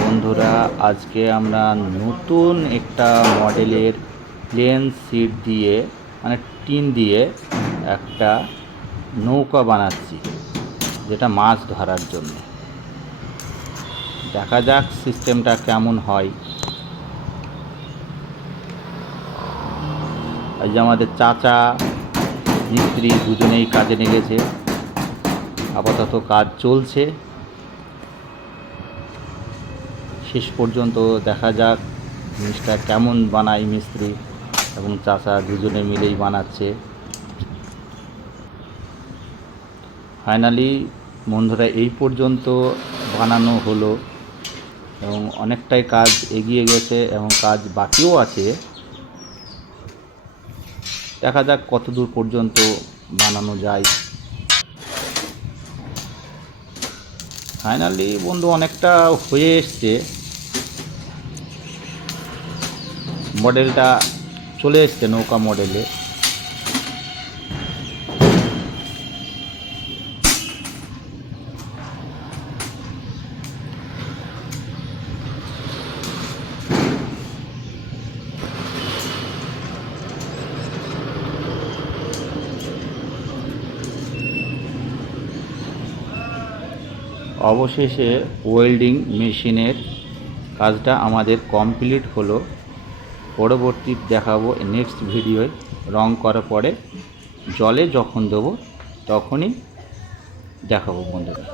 বন্ধুরা, আজকে আমরা নতুন একটা মডেলের প্লেন শিট দিয়ে মানে টিন দিয়ে একটা নৌকা বানাচ্ছি, যেটা মাছ ধরার জন্য। দেখা যাক সিস্টেমটা কেমন হয়। আজ আমাদের চাচা মিস্ত্রি দুজনেই কাজে লেগেছে। আপাতত কাজ চলছে, শেষ পর্যন্ত দেখা যাক জিনিসটা কেমন বানায় মিস্ত্রি এবং চাচা দুজনে মিলেই বানাচ্ছে। ফাইনালি বন্ধুরা এই পর্যন্ত বানানো হলো এবং অনেকটাই কাজ এগিয়ে গেছে এবং কাজ বাকিও আছে। দেখা যাক কত দূর পর্যন্ত বানানো যায়। ফাইনালি বন্ধু অনেকটা হয়ে এসছে, মডেলটা চলে এসছে নৌকা মডেলে। অবশেষে ওয়েল্ডিং মেশিনের কাজটা আমাদের কমপ্লিট হলো। পরবর্তী দেখাবো নেক্সট ভিডিওয়। রং করার পরে জলে যখন দেবো তখনই দেখাবো বন্ধুরা।